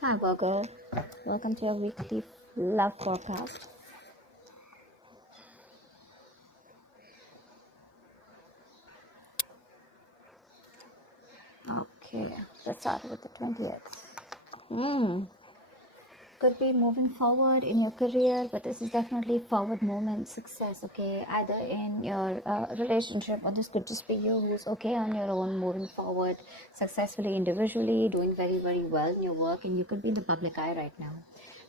Hi Virgo, welcome to your weekly love forecast. Okay, let's start with the 20th. Could be moving forward in your career, but this is definitely forward movement, success, okay? Either in your relationship, or this could just be you who's okay on your own, moving forward successfully individually, doing very, very well in your work, and you could be in the public eye right now.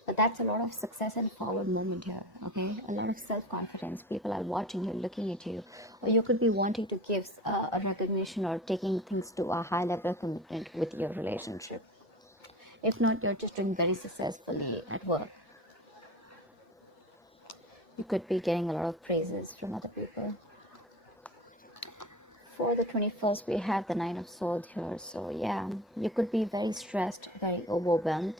But that's a lot of success and forward movement here, okay? A lot of self-confidence. People are watching you, looking at you, or you could be wanting to give a recognition or taking things to a high level of commitment with your relationship. If not, you're just doing very successfully at work. You could be getting a lot of praises from other people. For the 21st, we have the Nine of Swords here. So yeah, you could be very stressed, very overwhelmed.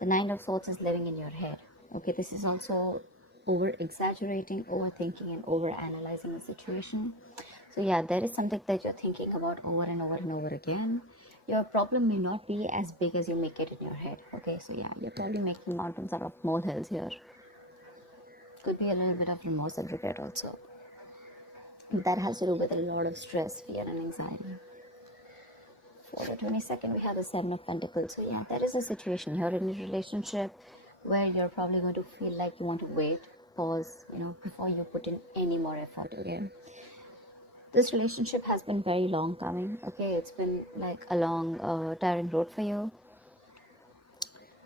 The Nine of Swords is living in your head. Okay, this is also over exaggerating, overthinking, and over analyzing the situation. So yeah, there is something that you're thinking about over and over and over again. Your problem may not be as big as you make it in your head. Okay, so yeah, you're probably making mountains out of molehills here. Could be a little bit of remorse and regret also. That has to do with a lot of stress, fear, and anxiety. For the 22nd, we have the Seven of Pentacles. So yeah, there is a situation here in a relationship where you're probably going to feel like you want to wait, pause, before you put in any more effort. Okay, this relationship has been very long coming. Okay, it's been like a long tiring road for you.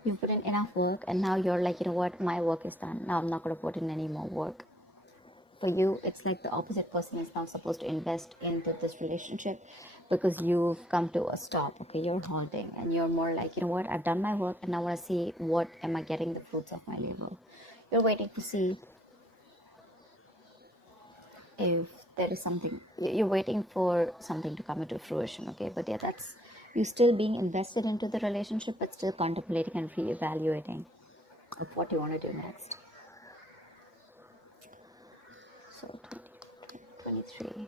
You've put in enough work, and now you're like, you know what, my work is done. Now I'm not going to put in any more work. For you, it's like the opposite person is now supposed to invest into this relationship because you've come to a stop. Okay, you're haunting, and you're more like, you know what, I've done my work, and now I want to see what am I getting the fruits of my labor. You're waiting to see if there is something, you're waiting for something to come into fruition. Okay, but yeah, that's you still being invested into the relationship, but still contemplating and reevaluating of what you want to do next. So 23.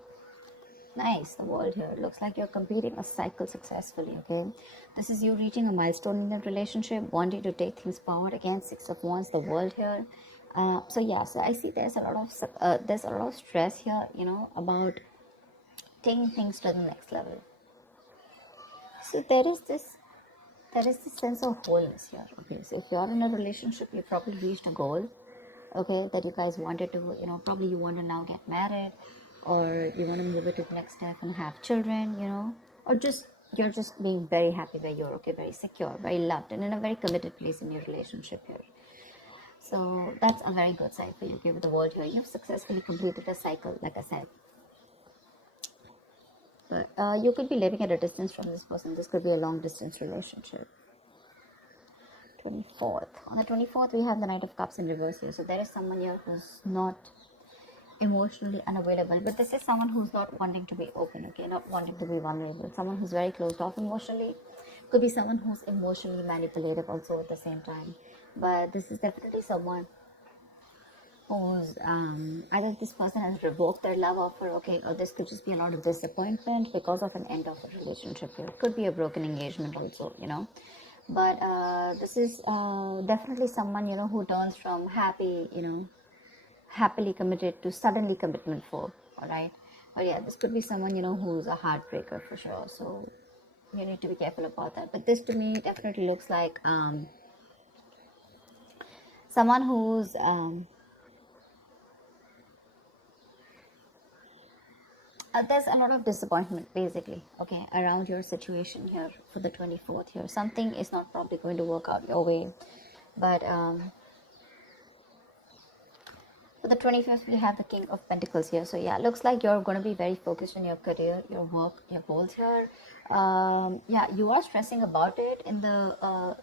Nice, the world here. Looks like you're completing a cycle successfully, okay? This is you reaching a milestone in your relationship, wanting to take things forward. Again, Six of Wands, the world here. So yeah, so I see there's a lot of stress here, about taking things to the next level. So there is this sense of wholeness here. Okay, so if you're in a relationship, you probably reached a goal, okay, that you guys wanted to, probably you want to now get married, or you want to move it to the next step and have children, or just you're just being very happy where you're, okay, very secure, very loved, and in a very committed place in your relationship here. So that's a very good sign for you, okay, with the world here. You've successfully completed a cycle, like I said. But you could be living at a distance from this person. This could be a long distance relationship. 24th. On the 24th, we have the Knight of Cups in reverse here. So there is someone here who's not emotionally unavailable, but this is someone who's not wanting to be open, okay, not wanting to be vulnerable. Someone who's very closed off emotionally. Could be someone who's emotionally manipulative also at the same time. But this is definitely someone who's either this person has revoked their love offer, okay, or this could just be a lot of disappointment because of an end of a relationship here. It could be a broken engagement also, but this is definitely someone, who turns from happily committed to suddenly commitment for, all right? But yeah, this could be someone, who's a heartbreaker for sure. So you need to be careful about that. But this to me definitely looks like someone who's there's a lot of disappointment basically, okay, around your situation here for the 24th here. Something is not probably going to work out your way. But for the 25th, we have the King of Pentacles here. So yeah, looks like you're going to be very focused on your career, your work, your goals here. Yeah, you are stressing about it in the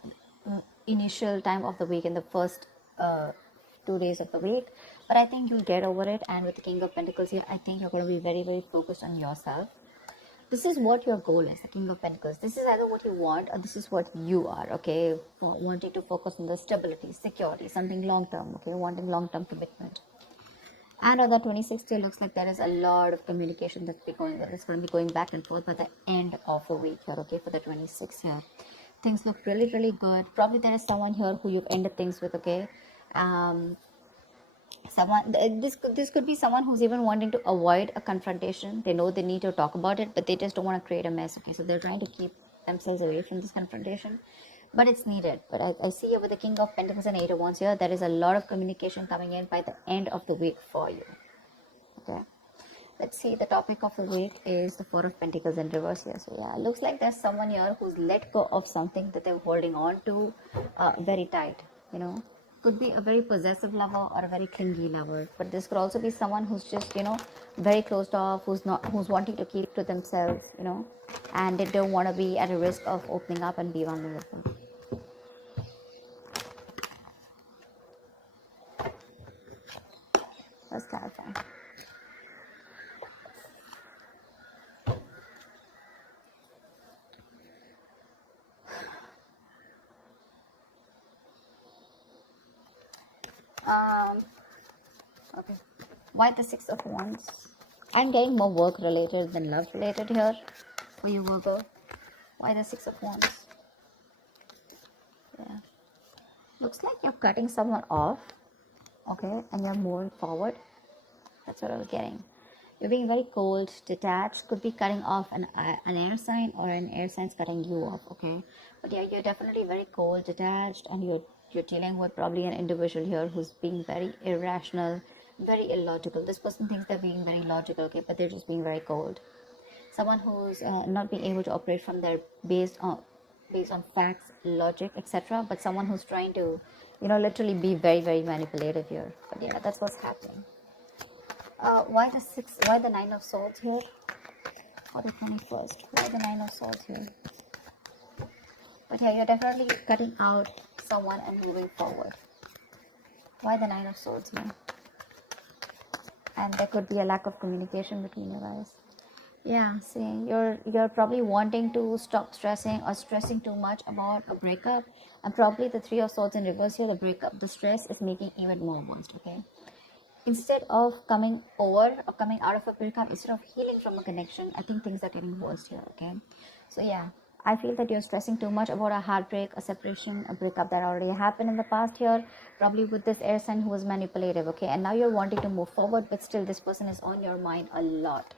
initial time of the week, in the first 2 days of the week. But I think you'll get over it. And with the King of Pentacles here, I think you're going to be very, very focused on yourself. This is what your goal is, the King of Pentacles. This is either what you want or this is what you are, okay? Wanting to focus on the stability, security, something long-term, okay? Wanting long-term commitment. And on the 26th, it looks like there is a lot of communication that's going to be going back and forth by the end of the week here, okay, for the 26th here. Things look really, really good. Probably there is someone here who you've ended things with, okay? Someone, this could be someone who's even wanting to avoid a confrontation. They know they need to talk about it, but they just don't want to create a mess, okay? So they're trying to keep themselves away from this confrontation, but it's needed. But I see here with the King of Pentacles and Eight of Wands here, there is a lot of communication coming in by the end of the week for you, okay? Let's see, the topic of the week is the Four of Pentacles in reverse here. So yeah, it looks like there's someone here who's let go of something that they're holding on to very tight, you know. Could be a very possessive lover or a very clingy lover, but this could also be someone who's just, you know, very closed off, who's wanting to keep to themselves, you know, and they don't want to be at a risk of opening up and be vulnerable. Let's clarify. Okay. Why the Six of Wands? I'm getting more work related than love related here for you, Virgo. Why the Six of Wands? Yeah. Looks like you're cutting someone off, okay, and you're moving forward. That's what I was getting. You're being very cold, detached, could be cutting off an air sign, or an air sign's cutting you off, okay? But yeah, you're definitely very cold, detached, and you're dealing with probably an individual here who's being very irrational, very illogical. This person thinks they're being very logical, okay, but they're just being very cold. Someone who's not being able to operate from their based on facts, logic, etc. But someone who's trying to, you know, literally be very, very manipulative here. But yeah, that's what's happening. Why the Nine of Swords here? For the 21st. Why the Nine of Swords here? But yeah, you're definitely cutting out someone and moving forward. Why the Nine of Swords here? And there could be a lack of communication between you guys. Yeah, see, you're probably wanting to stop stressing or stressing too much about a breakup, and probably the Three of Swords in reverse here, the breakup, the stress is making even more worse, okay? Instead of coming over or coming out of a breakup, instead of healing from a connection, I think things are getting worse here, okay? So yeah, I feel that you're stressing too much about a heartbreak, a separation, a breakup that already happened in the past here, probably with this air sign who was manipulative, okay? And now you're wanting to move forward, but still this person is on your mind a lot,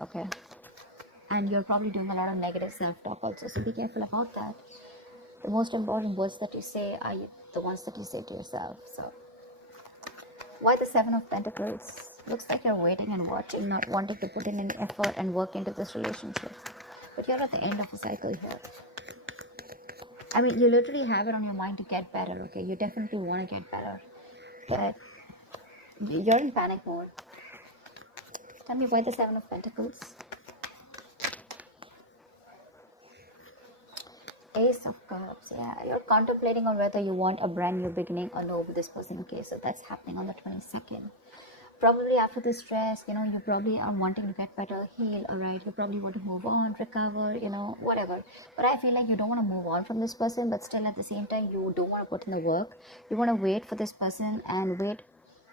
okay? And you're probably doing a lot of negative self-talk also, so be careful about that. The most important words that you say are the ones that you say to yourself. So why the Seven of Pentacles? Looks like you're waiting and watching, not wanting to put in any effort and work into this relationship. But you're at the end of a cycle here. I mean, you literally have it on your mind to get better, okay? You definitely want to get better. But you're in panic mode. Tell me why the Seven of Pentacles? Ace of Cups. Yeah, you're contemplating on whether you want a brand new beginning or no with this person. Okay, so that's happening on the 22nd. Probably after this stress, you know, you probably are wanting to get better, heal, alright? You probably want to move on, recover, you know, whatever. But I feel like you don't want to move on from this person, but still at the same time, you don't want to put in the work. You want to wait for this person and wait.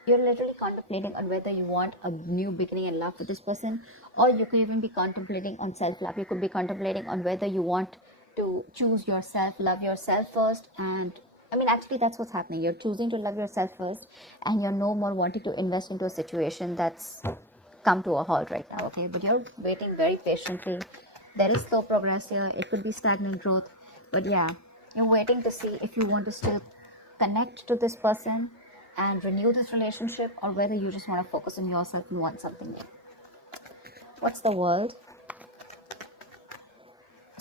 You're literally contemplating on whether you want a new beginning in love with this person, or you could even be contemplating on self-love. You could be contemplating on whether you want to choose yourself, love yourself first. And I mean, actually that's what's happening. You're choosing to love yourself first, and you're no more wanting to invest into a situation that's come to a halt right now, okay? But you're waiting very patiently. There is slow progress here. It could be stagnant growth, but yeah, you're waiting to see if you want to still connect to this person and renew this relationship, or whether you just want to focus on yourself and want something new. What's the world?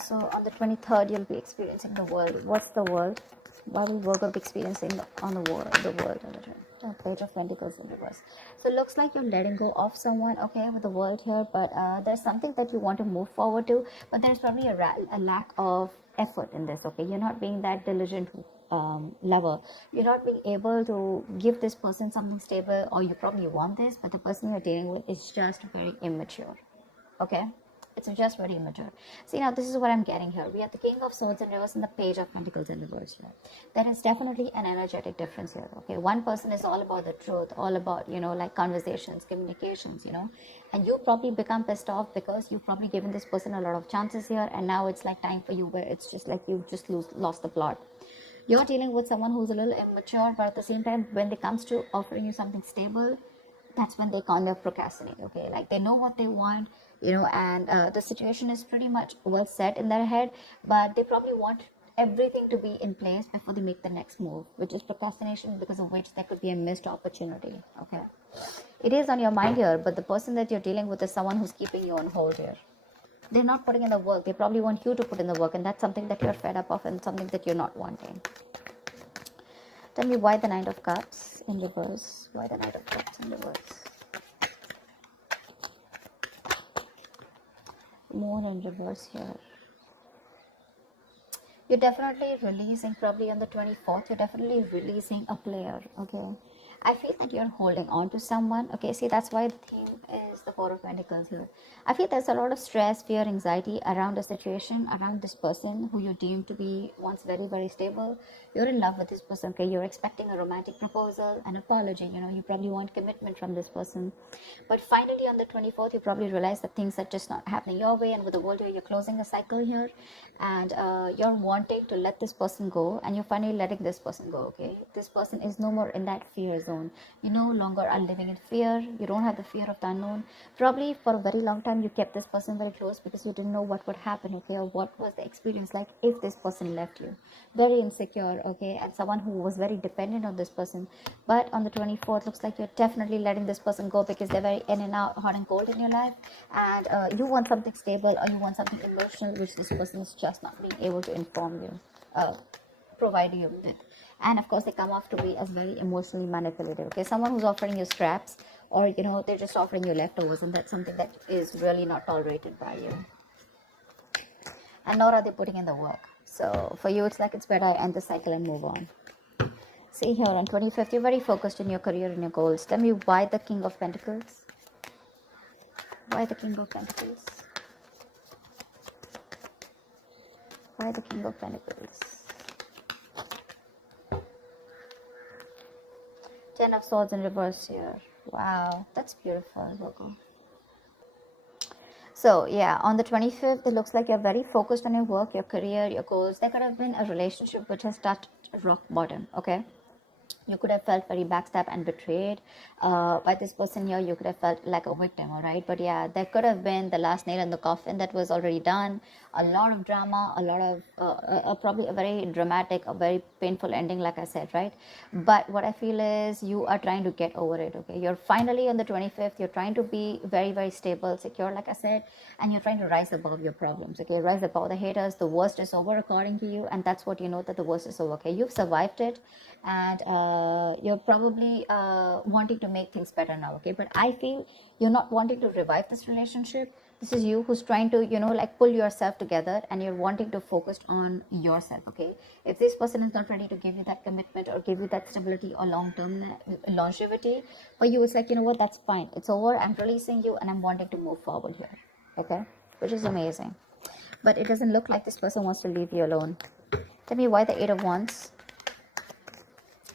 So on the 23rd, you'll be experiencing the world. What's the world? Why will Virgo be experiencing on the world on the Page of Pentacles in reverse? So it looks like you're letting go of someone, okay, with the world here, but there's something that you want to move forward to, but there's probably a lack of effort in this, okay? You're not being that diligent lover. You're not being able to give this person something stable, or you probably want this, but the person you're dealing with is just very immature, okay? It's just very immature. See, now this is what I'm getting here. We have the King of Swords in reverse and the Page of Pentacles in reverse here. There is definitely an energetic difference here. Okay, one person is all about the truth, all about, you know, like conversations, communications, you know, and you probably become pissed off because you've probably given this person a lot of chances here, and now it's like time for you where it's just like you just lost the plot. You're dealing with someone who's a little immature, but at the same time, when it comes to offering you something stable, that's when they kind of procrastinate. Okay, like they know what they want, you know, and the situation is pretty much well set in their head, but they probably want everything to be in place before they make the next move, which is procrastination, because of which there could be a missed opportunity. Okay, it is on your mind here, but the person that you're dealing with is someone who's keeping you on hold here. They're not putting in the work. They probably want you to put in the work, and that's something that you're fed up of and something that you're not wanting. Tell me why the Knight of Cups in reverse. Why the Knight of Cups in reverse? More in reverse here. You're definitely releasing, probably on the 24th, you're definitely releasing a player, okay? I feel that you're holding on to someone, okay? See, that's why the theme is the Four of Pentacles here. I feel there's a lot of stress, fear, anxiety around the situation, around this person who you deem to be once very, very stable. You're in love with this person, okay? You're expecting a romantic proposal, an apology, you know, you probably want commitment from this person. But finally, on the 24th, you probably realize that things are just not happening your way, and with the world here, you're closing a cycle here, and you're wanting to let this person go, and you're finally letting this person go, okay? This person is no more in that fear zone. You no longer are living in fear. You don't have the fear of the unknown. Probably for a very long time, you kept this person very close because you didn't know what would happen, okay, or what was the experience like if this person left you. Very insecure, okay, and someone who was very dependent on this person. But on the 24th, looks like you're definitely letting this person go because they're very in and out, hot and cold in your life, and you want something stable, or you want something emotional, which this person is just not being able to inform you, provide you with. And of course, they come off to be as very emotionally manipulative, okay? Someone who's offering you scraps, or, you know, they're just offering you leftovers, and that's something that is really not tolerated by you, and nor are they putting in the work. So for you, it's like it's better I end the cycle and move on. See here, on 25th, you're very focused in your career and your goals. Tell me why the King of Pentacles? Why the King of Pentacles? Why the King of Pentacles? Ten of Swords in reverse here. Wow, that's beautiful, Virgo. So yeah, on the 25th, it looks like you're very focused on your work, your career, your goals. There could have been a relationship which has touched rock bottom, okay? You could have felt very backstabbed and betrayed by this person here. You could have felt like a victim, all right? But yeah, there could have been the last nail in the coffin that was already done. A lot of drama, a lot of probably a very dramatic, a very painful ending, like I said, right? But what I feel is you are trying to get over it, okay? You're finally on the 25th. You're trying to be very, very stable, secure, like I said, and you're trying to rise above your problems, okay? Rise above the haters. The worst is over according to you, and that's what you know, that the worst is over, okay? You've survived it, and you're probably wanting to make things better now, okay? But I feel you're not wanting to revive this relationship. This is you who's trying to, you know, like pull yourself together, and you're wanting to focus on yourself, okay? If this person is not ready to give you that commitment or give you that stability or long-term longevity, for you, it's like, you know what, that's fine. It's over. I'm releasing you, and I'm wanting to move forward here, okay? Which is amazing. But it doesn't look like this person wants to leave you alone. Tell me why the Eight of Wands?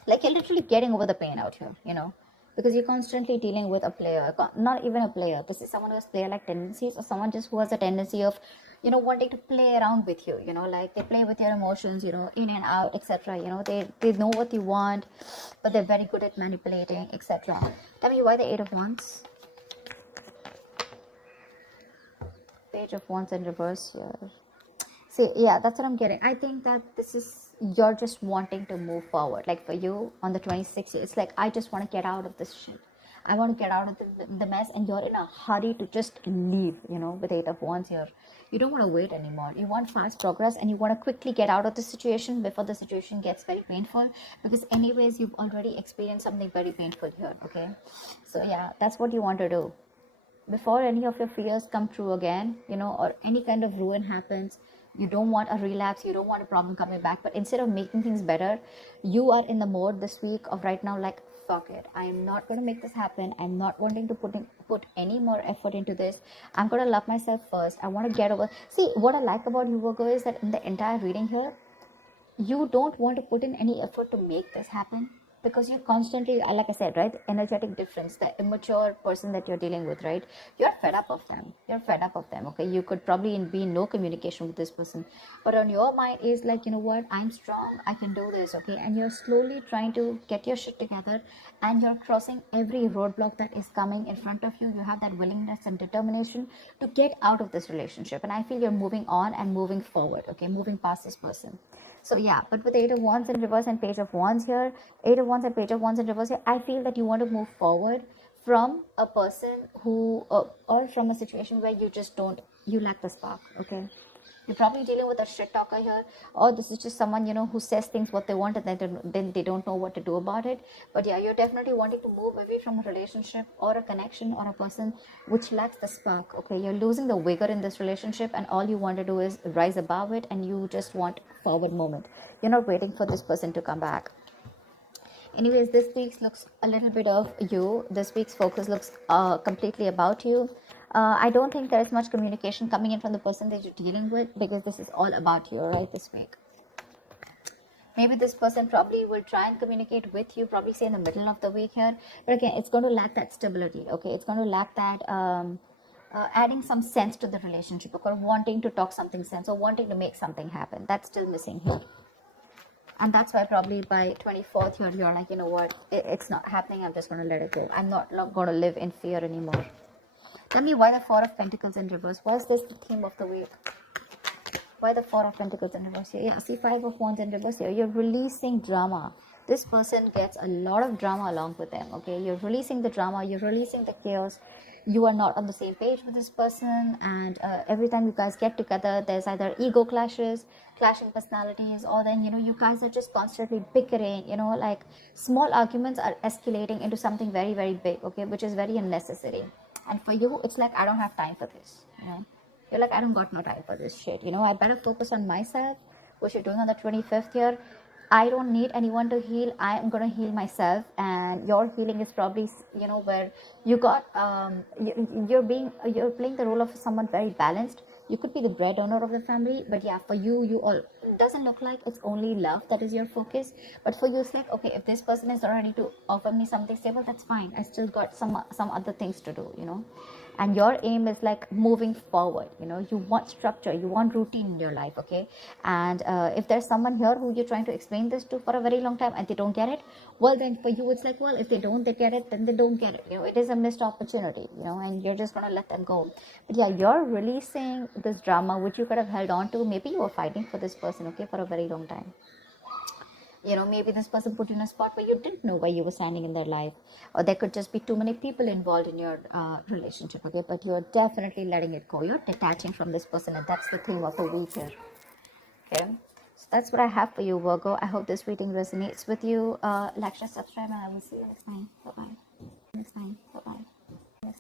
Like, you're literally getting over the pain out here, you know, because you're constantly dealing with a player, not even a player. This is someone who has player-like tendencies, or someone just who has a tendency of, you know, wanting to play around with you, you know, like they play with your emotions, you know, in and out, etc. You know, they know what you want, but they're very good at manipulating, etc. Tell me why the Eight of Wands? Page of Wands in reverse here. See, yeah, that's what I'm getting. I think that this is, you're just wanting to move forward. Like for you, on the 26th, it's like, I just want to get out of this shit. I want to get out of the mess, and you're in a hurry to just leave, you know, with Eight of Wands here. You don't want to wait anymore. You want fast progress, and you want to quickly get out of the situation before the situation gets very painful, because anyways, you've already experienced something very painful here, okay? So yeah, that's what you want to do. Before any of your fears come true again, you know, or any kind of ruin happens, you don't want a relapse, you don't want a problem coming back. But instead of making things better, you are in the mode this week of right now, like, fuck it, I am not going to make this happen. I'm not wanting to put any more effort into this. I'm going to love myself first. I want to get over. See, what I like about you, Virgo, is that in the entire reading here, you don't want to put in any effort to make this happen, because you're constantly, like I said, right, energetic difference, the immature person that you're dealing with, right, you're fed up of them. Okay, you could probably be in no communication with this person, but on your mind is like, you know what, I'm strong, I can do this. Okay, and you're slowly trying to get your shit together, and you're crossing every roadblock that is coming in front of you. You have that willingness and determination to get out of this relationship, and I feel you're moving on and moving forward. Okay, moving past this person. So yeah, but with Eight of Wands in reverse and Page of Wands here, Eight of Wands and Page of Wands in reverse here, I feel that you want to move forward from a person who, or from a situation where you lack the spark. Okay, you're probably dealing with a shit talker here, or this is just someone, you know, who says things what they want, and then they don't know what to do about it. But yeah, you're definitely wanting to move away from a relationship or a connection or a person which lacks the spark. Okay, you're losing the vigor in this relationship, and all you want to do is rise above it, and you just want forward moment. You're not waiting for this person to come back. Anyways, this week's looks a little bit of you. This week's focus looks completely about you. I don't think there is much communication coming in from the person that you're dealing with, because this is all about you, right, this week. Maybe this person probably will try and communicate with you, probably say in the middle of the week here. But again, it's going to lack that stability, okay? It's going to lack that adding some sense to the relationship, or wanting to talk something sense, or wanting to make something happen. That's still missing here. And that's why probably by 24th here, you're like, you know what, it's not happening. I'm just going to let it go. I'm not going to live in fear anymore. Tell me why the Four of Pentacles in reverse. Why is this the theme of the week? Why the Four of Pentacles in reverse here? Yeah, see, Five of Wands in reverse here. You're releasing drama. This person gets a lot of drama along with them. Okay, you're releasing the drama. You're releasing the chaos. You are not on the same page with this person, and every time you guys get together, there's either ego clashes, clashing personalities, or then, you know, you guys are just constantly bickering. You know, like small arguments are escalating into something very, very big. Okay, which is very unnecessary. And for you, it's like, I don't have time for this. You know, you're like, I don't got no time for this shit. You know, I better focus on myself, which you're doing on the 25th here. I don't need anyone to heal. I am going to heal myself. And your healing is probably, you know, where you got, you're playing the role of someone very balanced. You could be the breadwinner of the family, but yeah, for you, it doesn't look like it's only love that is your focus. But for you, it's like, okay, if this person is not ready to offer me something stable, that's fine. I still got some other things to do, you know. And your aim is like moving forward. You know, you want structure, you want routine in your life. Okay, and if there's someone here who you're trying to explain this to for a very long time and they don't get it, well, then for you it's like, well, if they get it, then they don't get it. You know, it is a missed opportunity, you know, and you're just gonna let them go. But yeah, you're releasing this drama which you could have held on to. Maybe you were fighting for this person, okay, for a very long time. You know, maybe this person put you in a spot where you didn't know where you were standing in their life, or there could just be too many people involved in your relationship. Okay, but you're definitely letting it go. You're detaching from this person, and that's the theme of the week here. Okay, so that's what I have for you, Virgo. I hope this reading resonates with you. Like, share, subscribe, and I will see you next time. Bye bye.